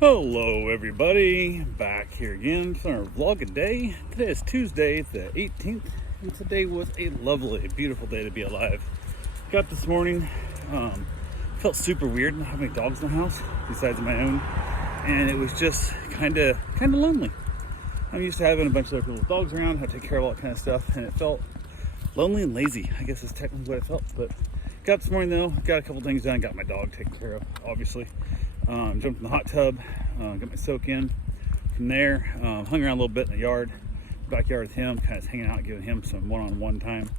Hello everybody, back here again for our vlog a day. Today is Tuesday the 18th, and today was a lovely, beautiful day to be alive. Got up this morning, felt super weird not having dogs in the house besides my own, and it was just kind of lonely. I'm used to having a bunch of other little dogs around, how to take care of all that kind of stuff, and it felt lonely and lazy, I guess is technically what it felt. But got up this morning though, got a couple things done, got my dog taken care of, obviously. Jumped in the hot tub, got my soak in. From there, hung around a little bit in the backyard with him, kind of hanging out, giving him some one-on-one time.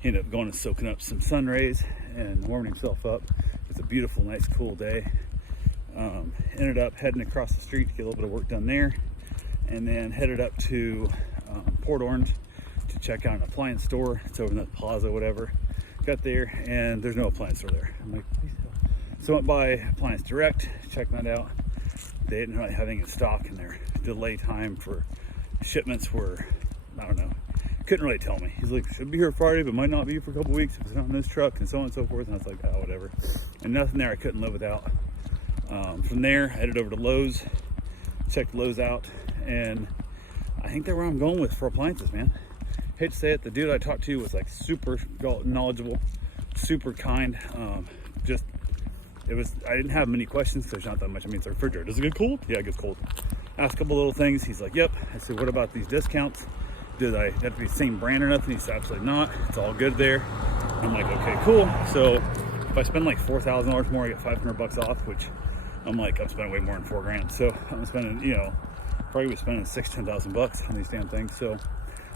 He ended up going and soaking up some sun rays and warming himself up. It was a beautiful, nice, cool day. Ended up heading across the street to get a little bit of work done there, and then headed up to Port Orange to check out an appliance store. It's over in the plaza, whatever. Got there, and there's no appliance store there. I'm like, please help. So I went by Appliance Direct, checked that out. They didn't really have anything in stock, and their delay time for shipments were, I don't know, couldn't really tell me. He's like, should be here Friday, but might not be for a couple weeks if it's not in this truck, and so on and so forth. And I was like, oh, whatever. And nothing there I couldn't live without. From there, I headed over to Lowe's, checked Lowe's out, and I think they're where I'm going with for appliances, man. Hate to say it, the dude I talked to was like super knowledgeable, super kind. I didn't have many questions because there's not that much. I mean, it's a refrigerator. Does it get cold? Yeah, it gets cold. Asked a couple little things. He's like, yep. I said, what about these discounts? Did I have to be the same brand or nothing? He said, absolutely not. It's all good there. I'm like, okay, cool. So if I spend like $4,000 more, I get $500 off, which I'm like, I'm spending way more than $4,000. So I'm spending, probably be spending $10,000 on these damn things. So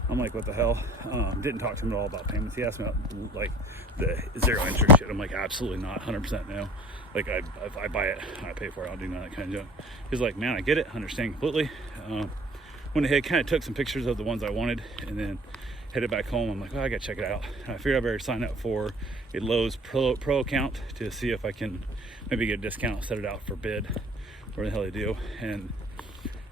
I'm like, what the hell? Didn't talk to him at all about payments. He asked me about like the zero interest shit. I'm like, absolutely not, 100% no. Like I buy it, I pay for it, I'll do that kind of junk. He's like, man, I get it, understand completely. Went ahead, kind of took some pictures of the ones I wanted, and then headed back home. I'm like, well, I gotta check it out. I figured I better sign up for a Lowe's Pro account to see if I can maybe get a discount, set it out for bid, where the hell they do. And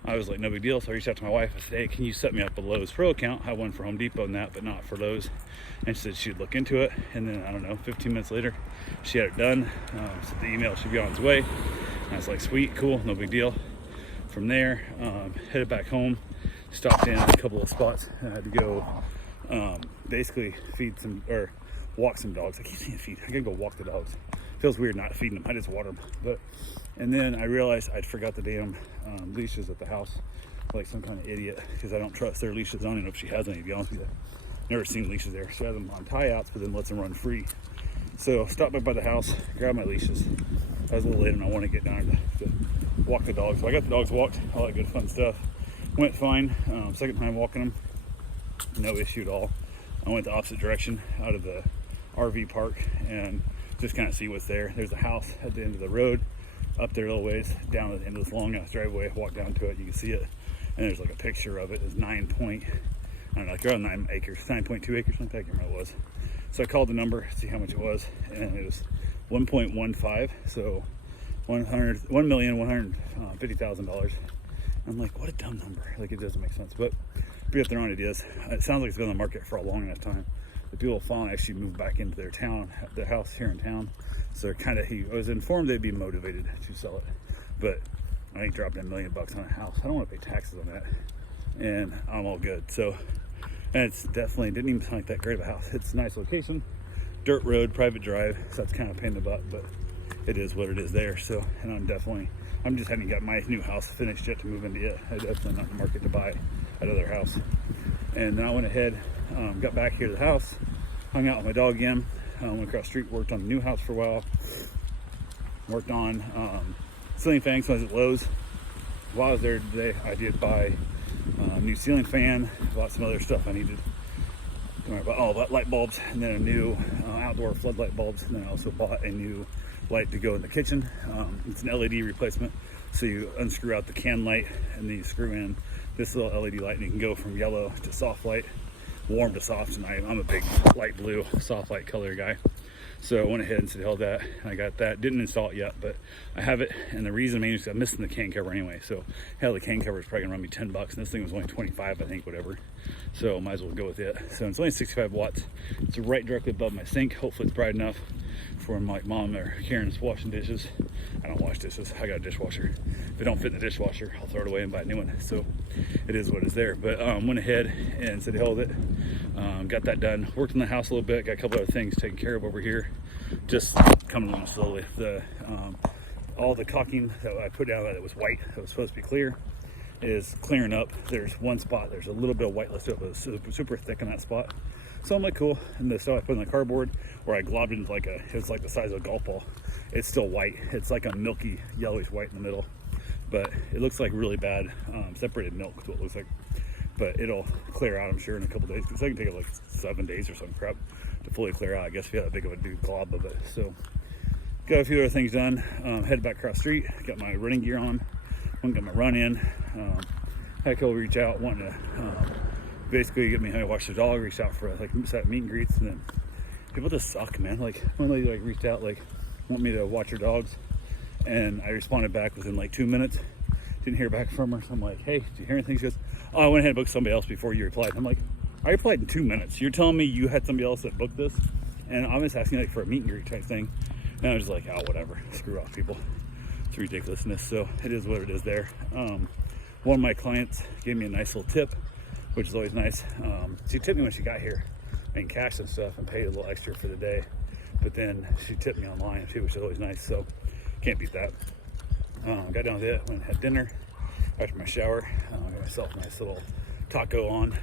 I was like, no big deal. So I reached out to my wife. I said, hey, can you set me up a Lowe's Pro account? I have one for Home Depot and that, but not for Lowe's. And she said she'd look into it. And then, I don't know, 15 minutes later, she had it done. So the email should be on its way. And I was like, sweet, cool, no big deal. From there, headed back home, stopped in a couple of spots. I had to go basically walk some dogs. I keep saying feed. I gotta go walk the dogs. Feels weird not feeding them. I just water them. And then I realized I'd forgot the damn leashes at the house, like some kind of idiot, because I don't trust their leashes. I don't even know if she has any, to be honest with you. Never seen leashes there. She has them on tie-outs, but then lets them run free. So stopped by the house, grabbed my leashes. I was a little late and I want to get down to walk the dogs. So I got the dogs walked, all that good fun stuff. Went fine. Second time walking them, no issue at all. I went the opposite direction out of the RV park and just kind of see what's there. There's a house at the end of the road, up there a little ways, down at the end of this long ass driveway. Walk down to it, you can see it, and there's like a picture of it. It's 9.2 acres, like I can't remember what it was. So I called the number, see how much it was, and it was 1.15, so $1,150,000. I'm like, what a dumb number. Like, it doesn't make sense, but if they're on it is. It sounds like it's been on the market for a long enough time. The people will finally actually move back into their house here in town. So I was informed they'd be motivated to sell it, but I ain't dropping $1 million on a house. I don't want to pay taxes on that, and I'm all good. So, and it's definitely didn't even sound like that great of a house. It's a nice location, dirt road, private drive. So that's kind of a pain in the butt, but it is what it is there. So, and I'm just hadn't got my new house finished yet to move into it. I definitely not in the market to buy another house. And then I went ahead, got back here to the house, hung out with my dog again, went across the street, worked on the new house for a while, worked on ceiling fans when I was at Lowe's. While I was there today, I did buy a new ceiling fan, bought some other stuff I needed. I bought light bulbs, and then a new outdoor floodlight bulbs, and then I also bought a new light to go in the kitchen. It's an LED replacement, so you unscrew out the can light, and then you screw in this little LED light, and you can go from yellow to soft light, warm to soft, and I'm a big light blue soft light color guy. So I went ahead and said, held that. I got that. Didn't install it yet, but I have it. And the reason is I'm missing the can cover anyway. So hell, the can cover is probably gonna run me $10, and this thing was only 25, I think, whatever. So might as well go with it. So it's only 65 watts. It's right directly above my sink. Hopefully it's bright enough. for when my mom or Karen's washing dishes. I don't wash dishes, I got a dishwasher. If it don't fit in the dishwasher, I'll throw it away and buy a new one. So it is what is there. But went ahead and said hell with it. Got that done. Worked in the house a little bit, got a couple other things taken care of over here. Just coming along slowly. All the caulking that I put down that was white, that was supposed to be clear, is clearing up. There's one spot, there's a little bit of white left up, it was super thick in that spot. So I'm like, cool. And the stuff I put in the cardboard, where I globbed it into it was like the size of a golf ball. It's still white. It's like a milky yellowish white in the middle, but it looks like really bad separated milk is what it looks like. But it'll clear out, I'm sure, in a couple days, because it can take like 7 days or some crap to fully clear out, I guess, if you have that big of a glob of it. So got a few other things done. Headed back across the street, got my running gear on, went and got my run in. Had a couple reach out, wanting to basically get me how to watch the dog, reached out for like meet and greets, and then people just suck, man. Like one lady like reached out, like want me to watch her dogs, and I responded back within like 2 minutes. Didn't hear back from her, so I'm like, hey, did you hear anything? She goes, oh, I went ahead and booked somebody else before you replied. I'm like, I replied in 2 minutes. You're telling me you had somebody else that booked this? And I'm just asking like for a meet and greet type thing. And I was just like, oh, whatever, screw off, people. It's ridiculousness. So it is what it is there. One of my clients gave me a nice little tip, which is always nice. She tipped me when she got here and cash and stuff, and paid a little extra for the day. But then she tipped me online too, which is always nice. So can't beat that. Got down with it, went and had dinner. After my shower, got myself a nice little taco on.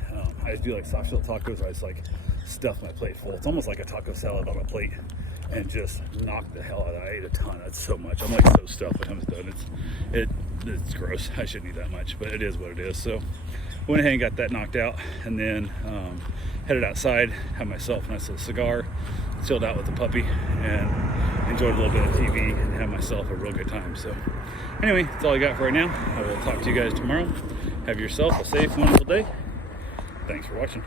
I just do like soft shell tacos where I just like stuff my plate full. It's almost like a taco salad on my plate, and just knock the hell out of it. I ate a ton. That's so much. I'm like so stuffed when I'm done. It's gross. I shouldn't eat that much, but it is what it is. So went ahead and got that knocked out, and then headed outside, had myself a nice little cigar, chilled out with the puppy, and enjoyed a little bit of TV, and had myself a real good time. So anyway, that's all I got for right now. I will talk to you guys tomorrow. Have yourself a safe, wonderful day. Thanks for watching.